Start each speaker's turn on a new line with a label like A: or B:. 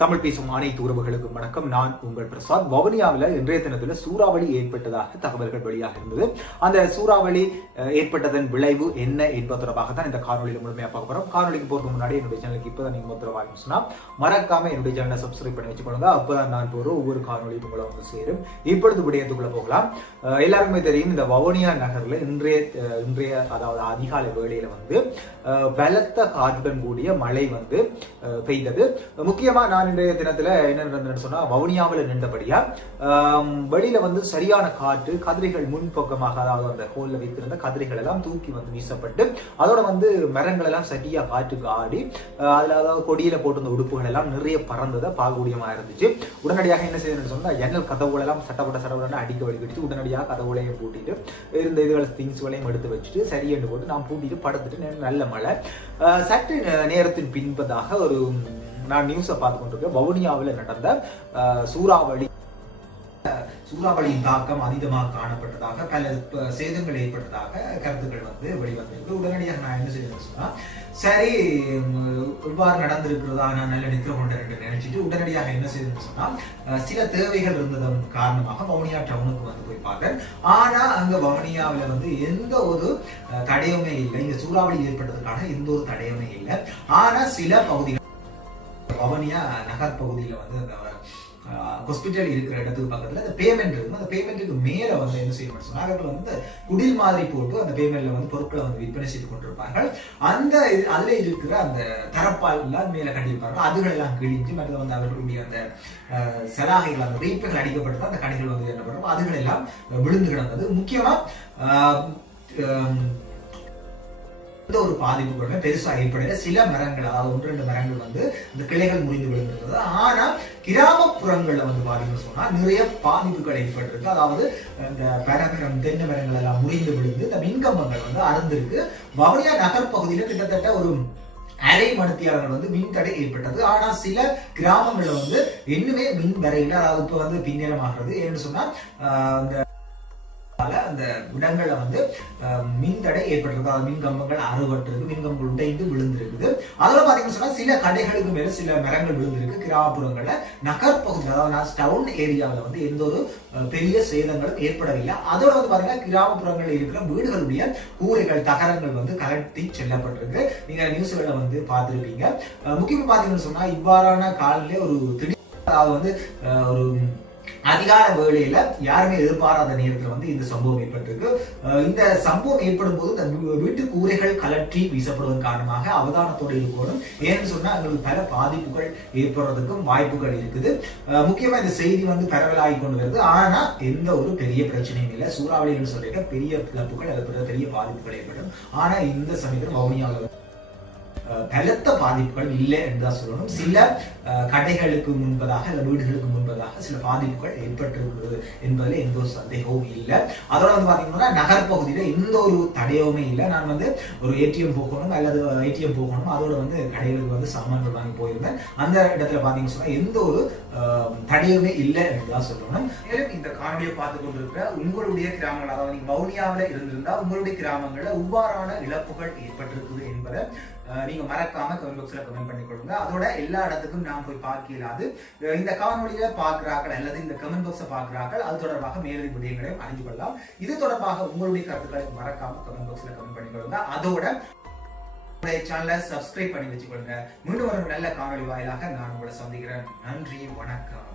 A: தமிழ் பேசும் அனைத்து உறவுகளுக்கும் வணக்கம். நான் உங்கள் பிரசாத் வவுனியாவில் இன்றைய தினத்தில் சூறாவளி ஏற்பட்டதாக தகவல்கள் வெளியாக இருந்தது. அந்த சூறாவளி ஏற்பட்டதன் விளைவு என்ன என்பது தொடர்பாக தான் இந்த காணொலியில் முழுமையாக பார்க்க போகிறோம் காணொலிக்கு போறதுக்கு முன்னாடி என்னுடைய சேனலுக்கு இப்பதான் நீங்க முதல்ல வாங்கி மறக்காம என்னுடைய சேனலை சப்ஸ்கிரைப் பண்ணி வச்சுக்கொள்ளுங்க அப்பதான் நான் போகிற ஒவ்வொரு காணொலியும் உங்களை வந்து சேரும். இப்பொழுது விடயத்துக்குள்ள போகலாம். எல்லாருக்குமே தெரியும் இந்த வவுனியா நகர்ல இன்றைய இன்றைய அதாவது அதிகாலை வேளையில வந்து பலத்த காற்றுடன் கூடிய மழை வந்து அஹ், பெய்தது. முக்கியமா நான் அன்றைய தினத்துல என்ன நடந்ததுன்னு சொன்னா வவுனியாவில் நின்றபடியா வெளியில வந்து சரியான காற்று கதிரைகள் முன்பக்கமாக அதாவது அந்த ஹோல்ல வைத்திருந்த கதிரைகள் எல்லாம் தூக்கி வந்து வீசப்பட்டு அதோட வந்து மரங்கள் எல்லாம் சரியா காற்றுக்கு ஆடி அதுல அதாவது கொடியில போட்டிருந்த உடுப்புகள் எல்லாம் நிறைய பறந்ததை பார்க்கக்கூடியமா இருந்துச்சு. உடனடியாக என்ன செய்யணும்னு சொன்னா ஜன்னல் கதவுகள் எல்லாம் சட்டப்பட்ட சடவுடனே அடிக்க வலிக்கிட்டு உடனடியாக கதவுகளையும் பூட்டிட்டு இருந்த இதுகள் திங்ஸ்களையும் எடுத்து வச்சுட்டு சரியென்று போட்டு நான் பூட்டிட்டு படுத்துட்டு நல்ல மழை. சற்று நேரத்தின் பின்பதாக ஒரு நான் நியூஸை பார்த்து கொண்டிருக்கேன். வவுனியாவில் நடந்த சூறாவளி சூறாவளியின் தாக்கம் அதிகமாக காணப்பட்டதாக பல சேதங்கள் ஏற்பட்டதாக கருத்துக்கள் வந்து வெளிவந்திருக்கு. உடனடியாக நான் என்ன செய்யணும்னு சொன்னா சரி இவ்வாறு நடந்திருக்கிறதா? நான் நல்ல நித்திர கொண்டேன் என்று நினைச்சிட்டு உடனடியாக என்ன செய்யணும்னு சொன்னா சில தேவைகள் இருந்ததன் காரணமாக வவுனியா டவுனுக்கு வந்து போய் பார்த்தேன். ஆனா அங்க வவுனியாவில வந்து எந்த ஒரு தடையுமே இல்லை. இந்த சூறாவளி ஏற்பட்டதுக்கான எந்த ஒரு தடையுமே இல்லை. ஆனா சில பகுதிகள் வவுனியா நகர் பகுதியில் வந்து அந்த ஹாஸ்பிட்டல் இருக்கிற இடத்துக்கு பக்கத்துல அந்த பேமெண்ட் இருக்கும். அந்த பேமெண்ட்டுக்கு மேல வந்து என்ன செய்யணும் சொன்னா அவர்கள் வந்து குடில் மாதிரி போட்டு அந்த பேமெண்ட்ல வந்து பொருட்களை வந்து விற்பனை செய்து கொண்டிருப்பார்கள். அந்த இது- அதுல இருக்கிற அந்த தரப்பால் எல்லாம் மேல கட்டியிருப்பார்கள். அதுகள் எல்லாம் கிழிஞ்சு மற்றது வந்து அவர்களுடைய அந்த அஹ், சலாகைகள் அந்த வெயிப்புகள் அடிக்கப்பட்டு அந்த கடைகள் வந்து என்ன பண்ணுறோம் அதுகள் எல்லாம் விழுந்து கிடந்தது. முக்கியமா ஆஹ், எந்த ஒரு பாதிப்புகளுமே பெருசா ஏற்படல. சில மரங்கள் அதாவது ஒன்று ரெண்டு மரங்கள் வந்து இந்த கிளைகள் முறிந்து விழுந்திருந்தது. ஆனா கிராமப்புறங்கள்ல வந்து பாத்தீங்கன்னு சொன்னா நிறைய பாதிப்புகள் ஏற்பட்டிருக்கு. அதாவது இந்த பரமரம் தென்னை மரங்கள் எல்லாம் முறிந்து விழுந்து இந்த மின்கம்பங்கள் வந்து அறந்திருக்கு வவுனியா நகர் பகுதியில கிட்டத்தட்ட ஒரு அரை மணித்தியாளர்கள் வந்து மின் தடை ஏற்பட்டது. ஆனா சில கிராமங்கள்ல வந்து இன்னுமே மின் வரையில அதாவது இப்ப வந்து பின்னேறமாகிறது. ஏன்னு சொன்னா ஆஹ் இந்த அந்த இடங்கள்ல வந்து அஹ், மின் தடை ஏற்பட்டிருக்கு. அதாவது மின் கம்பங்கள் அறுபட்டிருக்கு மின் கம்பங்கள் உடைந்து விழுந்திருக்குது. அதோட பாத்தீங்கன்னு சொன்னா சில கடைகளுக்கு மேல சில மரங்கள் விழுந்திருக்கு. கிராமப்புறங்கள்ல நகர் பகுதியில் அதாவது டவுன் ஏரியாவில் வந்து எந்த ஒரு பெரிய சேதங்களும் ஏற்படவில்லை. அதோட வந்து பாத்தீங்கன்னா கிராமப்புறங்களில் இருக்கிற வீடுகளுடைய கூரைகள் தகரங்கள் வந்து கலட்டி செல்லப்பட்டிருக்கு. நீங்க நியூஸ்களை வந்து பார்த்துருப்பீங்க. முக்கியமா பாத்தீங்கன்னு சொன்னா இவ்வாறான காலிலே ஒரு திடீர் அதாவது வந்து ஒரு அதிகார வேலையில யாருமே எதிர்பாராத நேரத்தில் வந்து இந்த சம்பவம் ஏற்பட்டிருக்கு. இந்த சம்பவம் ஏற்படும் போது இந்த வீட்டு கூரைகள் கலற்றி வீசப்படுவதன் காரணமாக அவதானத்தோடு இருக்கணும் ஏன்னு சொன்னா எங்களுக்கு பல பாதிப்புகள் ஏற்படுறதுக்கும் வாய்ப்புகள் இருக்குது. அஹ் முக்கியமா இந்த செய்தி வந்து பரவலாகி கொண்டு வருது. ஆனா எந்த ஒரு பெரிய பிரச்சனையும் இல்லை. சூறாவளிகள் சொல்லிட்டு பெரிய இழப்புகள் அது பெரிய பாதிப்புகள் ஏற்படும். ஆனா இந்த சமயத்தில் வவுனியாவில் பலத்த பாதிப்புகள் இல்லை என்றுதான் சொல்லணும். சில கடைகளுக்கு முன்பதாக இல்ல வீடுகளுக்கு முன்பதாக சில பாதிப்புகள் ஏற்பட்டிருக்கிறது என்பதில் எந்த ஒரு சந்தேகமும் இல்லை. அதோட வந்து பாத்தீங்கன்னா நகர்பகுதியில எந்த ஒரு தடையவுமே இல்லை. நான் வந்து ஒரு ஏடிஎம் போகணும் அல்லது ஏடிஎம் போகணும் அதோட வந்து கடைகளுக்கு வந்து சாமான்கள் வாங்கி போயிருந்தேன். அந்த இடத்துல பாத்தீங்கன்னு சொன்னா எந்த ஒரு அஹ், தடையுமே இல்லை என்றுதான் சொல்லணும். மேலும் இந்த காணொலியை பார்த்து கொண்டிருக்கிற உங்களுடைய கிராமங்கள் அதாவது நீங்க வவுனியாவில் இருந்திருந்தா உங்களுடைய கிராமங்கள்ல இவ்வாறான இழப்புகள் ஏற்பட்டிருக்குது என்பதை நீங்க நீங்க மறக்காம கமெண்ட் பாக்ஸ்ல கமெண்ட் பண்ணி கொடுங்க அதோட எல்லா இடத்துக்கும் நான் போய் பார்க்க இயலாது. இந்த காணொலியில பார்க்கிறார்கள் அல்லது இந்த கமெண்ட் பாக்ஸை பார்க்கிறார்கள் அது தொடர்பாக மேலதிக விடயங்களையும் அறிந்து கொள்ளலாம். இது தொடர்பாக உங்களுடைய கருத்துக்களை மறக்காம கமெண்ட் பாக்ஸ்ல கமெண்ட் பண்ணி கொடுங்க அதோட சேனலை சப்ஸ்கிரைப் பண்ணி வச்சுக்கொள்ளுங்க. மீண்டும் ஒரு நல்ல காணொலி வாயிலாக நான் உங்களை சந்திக்கிறேன். நன்றி வணக்கம்.